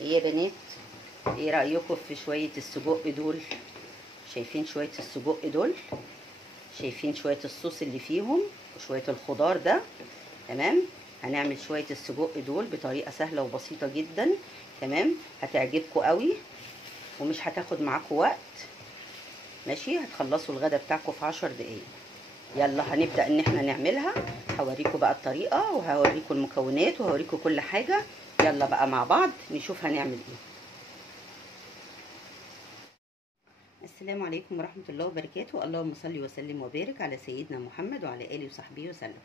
ايه يا بنات، ايه رأيكم في شوية السجق دول؟ شايفين شوية السجق دول؟ شايفين شوية الصوص اللي فيهم وشوية الخضار ده؟ تمام. هنعمل شوية السجق دول بطريقة سهلة وبسيطة جدا. تمام، هتعجبكم قوي ومش هتاخد معاكم وقت. ماشي، هتخلصوا الغدا بتاعكم في 10 دقايق. يلا هنبدأ ان احنا نعملها. هوريكم بقى الطريقة وهوريكم المكونات وهوريكم كل حاجة. يلا بقى مع بعض نشوف هنعمل ايه. السلام عليكم ورحمة الله وبركاته. اللهم صل وسلم وبارك على سيدنا محمد وعلى آله وصحبه وسلم.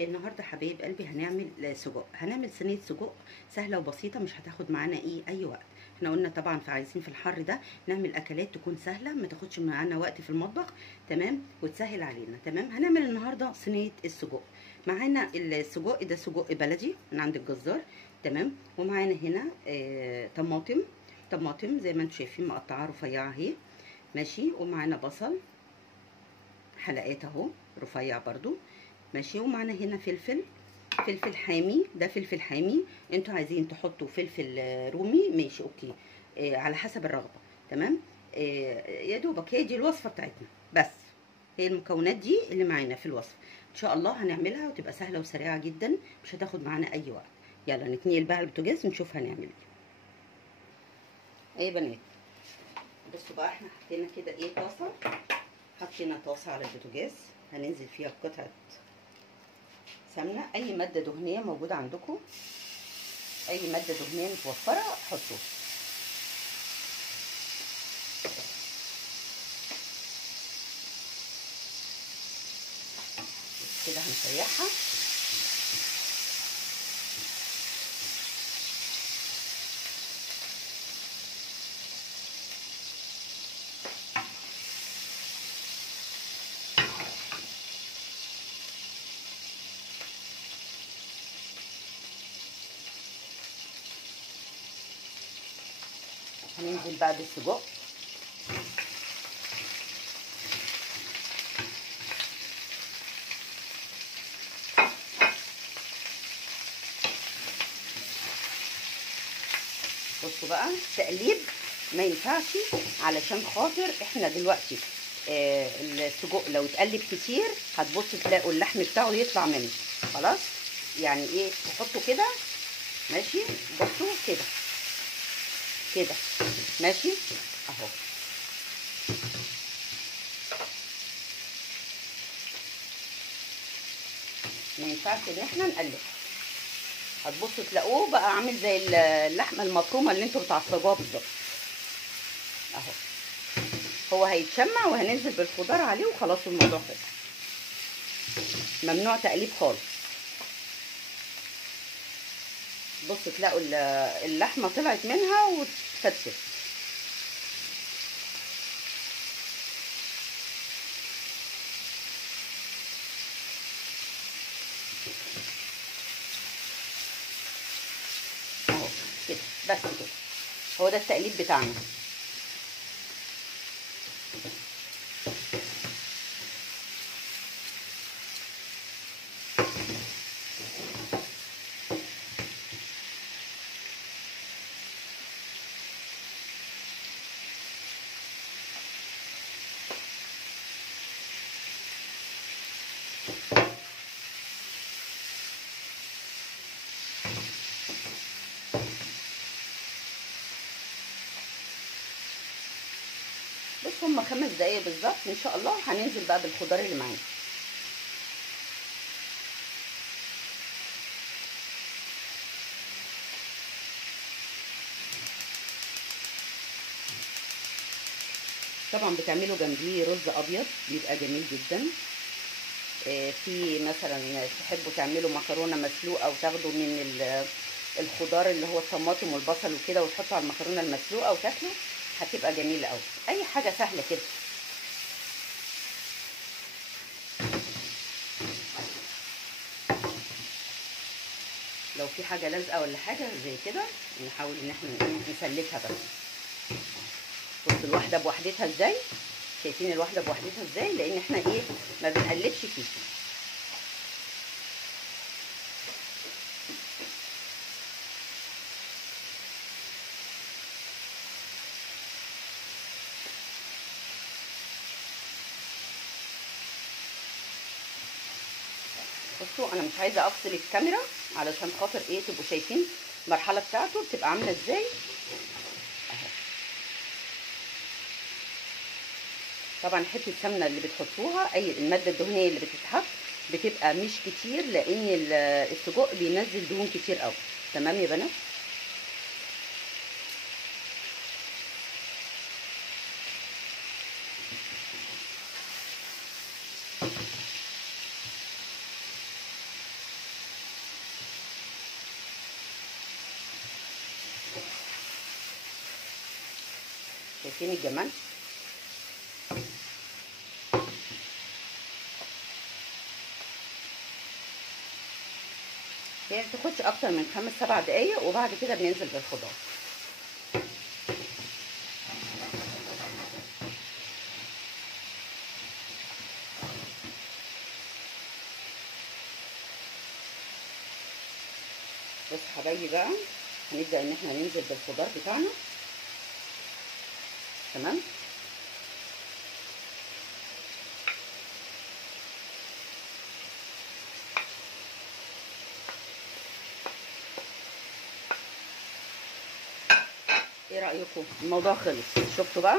النهارده حبايب قلبي هنعمل سجق، هنعمل صينية سجق سهلة وبسيطة، مش هتاخد معانا اي وقت. احنا قلنا طبعا عايزين في الحر ده نعمل اكلات تكون سهلة ما تاخدش معانا وقت في المطبخ. تمام، وتسهل علينا. تمام، هنعمل النهارده صينية السجق. معانا السجق ده سجق بلدي من عند الجزار. تمام، ومعانا هنا طماطم زي ما انتم شايفين مقطعه رفيعه اهي. ماشي، ومعانا بصل حلقات اهو رفيع برضو. ماشي، ومعانا هنا فلفل حامي، ده فلفل حامي. انتوا عايزين تحطوا فلفل رومي ماشي اوكي، على حسب الرغبه. تمام. يا دوبك هي دي الوصفه بتاعتنا بس. هي المكونات دي اللي معانا في الوصفه. ان شاء الله هنعملها وتبقى سهله وسريعه جدا، مش هتاخد معانا اي وقت. يلا نتنقل بقى على البوتاجاز نشوف هنعمل ايه. يا بنات بصوا بقى، احنا حطينا كده ايه طاسه. حطينا طاسه على البوتاجاز، هننزل فيها بقطعه سمنه. اي ماده دهنيه موجوده عندكم، اي ماده دهنيه متوفره حطوها. كده هنسيحها. هننزل بقى بالسجق. بصوا بقى، تقليب ما ينفعش، علشان خاطر احنا دلوقتي السجق لو اتقلب كتير هتبصوا تلاقوا اللحم بتاعه يطلع منه. خلاص، يعني ايه، تحطوا كده. ماشي، بصوا كده كده. ماشي اهو. ما ينفعش ان احنا نقلب. هتبصوا تلاقوه بقى عامل زي اللحمه المفرومه اللي انتوا بتعصجوها بالظبط اهو. هو هيتشمع وهننزل بالخضار عليه وخلاص الموضوع خلص. ممنوع تقليب خالص. بصوا تلاقوا اللحمه طلعت منها واتفتت. اهو كده، بس كده. هو ده التقليب بتاعنا. بص، هما 5 دقايق بالظبط ان شاء الله. هننزل بقى بالخضار اللي معانا. طبعا بتعملوا جنبيه رز ابيض بيبقى جميل جدا. في مثلا تحبوا تعملوا مكرونه مسلوقه وتاخدوا من الخضار اللي هو الطماطم والبصل وكده وتحطوا على المكرونه المسلوقه وتاكلوا، هتبقى جميله قوي. اي حاجه سهله كده. لو في حاجه لازقه ولا حاجه زي كده نحاول ان احنا نسلكها بس. بصوا الواحده بوحدتها ازاي. شايفين الواحده بوحدتها ازاي؟ لان احنا ايه، ما بنقلبش فيه. بصوا انا مش عايزه افصل الكاميرا علشان خاطر ايه تبقوا شايفين المرحله بتاعته بتبقى عامله ازاي اهو. طبعا حته السمنه اللي بتحطوها، اي الماده الدهنيه اللي بتتحط بتبقى مش كتير، لان السجق بينزل دهون كتير قوي. تمام يا بنات. شايفين الجمال؟ هي ما بتاخدش اكتر من 5-7 دقايق، وبعد كده بننزل بالخضار. بص حبايبي بقى، هنبدا ان احنا ننزل بالخضار بتاعنا. تمام. ايه رايكم؟ الموضوع خلص. شفتوا بقى؟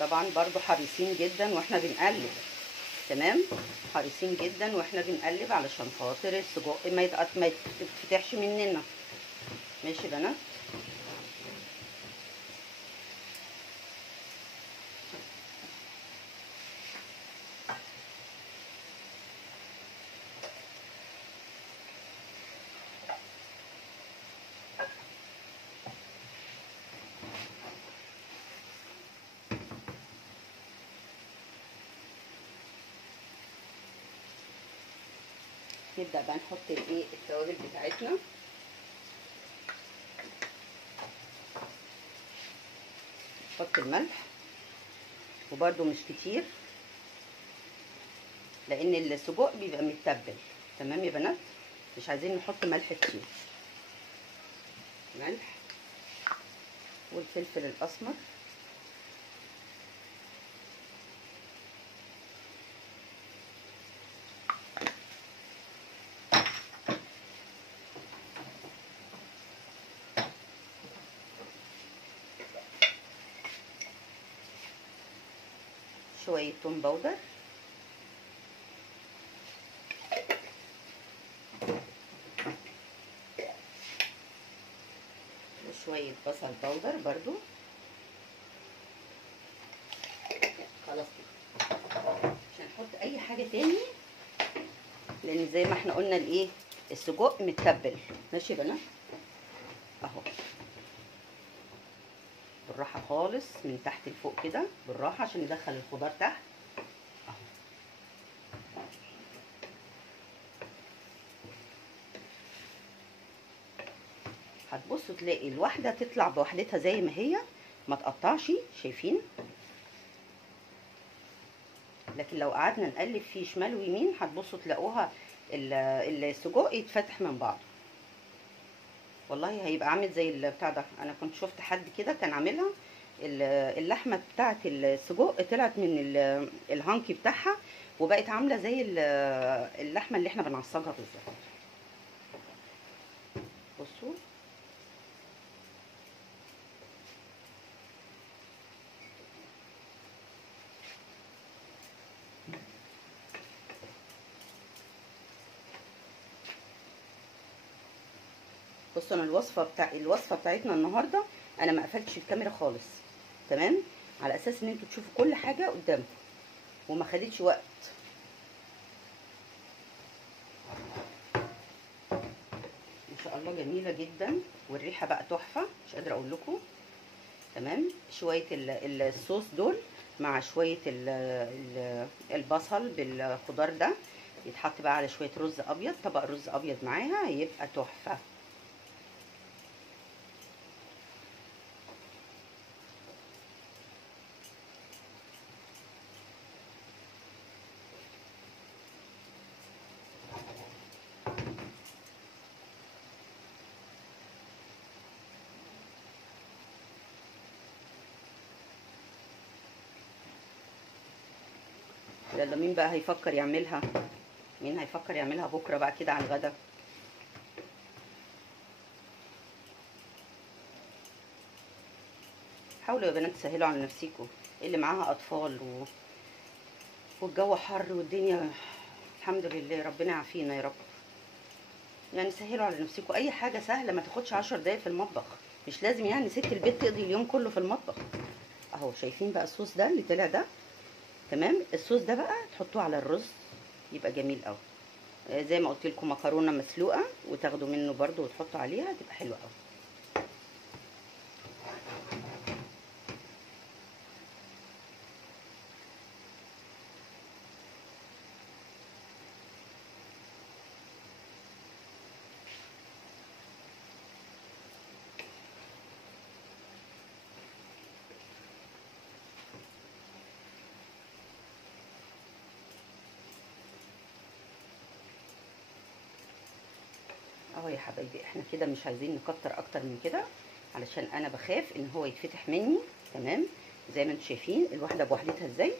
طبعا برضو حريصين جدا واحنا بنقلب. تمام، حريصين جدا واحنا بنقلب علشان خاطر السجق ما يتفتحش مننا. ماشي بنات. نبدا بقى نحط الايه التوابل بتاعتنا. نحط الملح، وبرده مش كتير لان السجق بيبقى متبل. تمام يا بنات، مش عايزين نحط ملح كتير. ملح والفلفل الاسمر، شويه توم باودر، وشويه بصل باودر برضو. خلاص كده، مش هنحط اي حاجه تاني لان زي ما احنا قلنا الايه السجق متبل. ماشي يا بنات. اهو بالراحه خالص من تحت لفوق كده، بالراحه عشان ندخل الخضار تحت. اهو هتبصوا تلاقي الواحده تطلع بوحدتها زي ما هي، ما تقطعش. شايفين؟ لكن لو قعدنا نقلب فيه شمال ويمين هتبصوا تلاقوها السجق يتفتح من بعضه. والله هيبقى عامل زي البتاع ده. انا كنت شفت حد كده كان عاملها، اللحمه بتاعه السجق طلعت من الهانكي بتاعها وبقت عامله زي اللحمه اللي احنا بنعصجها بالظبط. بصوا بصوا انا الوصفه بتاعتنا النهارده انا ما قفلتش الكاميرا خالص. تمام، على اساس ان انتوا تشوفوا كل حاجه قدامكم وما خدتش وقت. ما شاء الله جميله جدا، والريحه بقى تحفه مش قادره اقول لكم. تمام، شويه الصوص دول مع شويه البصل بالخضار ده يتحط بقى على شويه رز ابيض، طبق رز ابيض معاها هيبقى تحفه. يلا مين بقى هيفكر يعملها؟ مين هيفكر يعملها بكره بقى كده على الغدا؟ حاولوا يا بنات تسهلوا على نفسيكم، اللي معاها اطفال والجو حر والدنيا، الحمد لله ربنا يعافينا يا رب. يعني سهلوا على نفسكم اي حاجه سهله ما تاخدش 10 دقايق في المطبخ، مش لازم يعني ست البيت تقضي اليوم كله في المطبخ. اهو شايفين بقى الصوص ده اللي طلع ده؟ تمام. الصوص ده بقى تحطوه على الرز يبقى جميل قوي. زي ما قلت لكم مكرونه مسلوقه وتاخدوا منه برده وتحطوا عليها تبقى حلوه قوي. اهو يا حبايبي احنا كده مش عايزين نكتر اكتر من كده علشان انا بخاف ان هو يتفتح مني. تمام. زي ما انتم شايفين الواحده بوحدتها ازاي.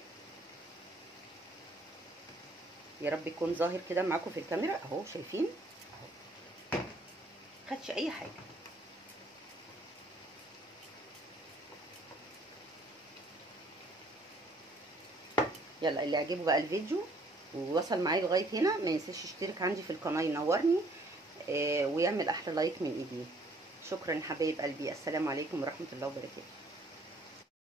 يا رب يكون ظاهر كده معاكم في الكاميرا. اهو شايفين اهو، خدش اي حاجه. يلا اللي عجبه بقى الفيديو ووصل معايا لغايه هنا ما ينساش يشترك عندي في القناه ينورني ويعمل احلى لايك من ايديه. شكرا حبايب قلبي، السلام عليكم ورحمه الله وبركاته.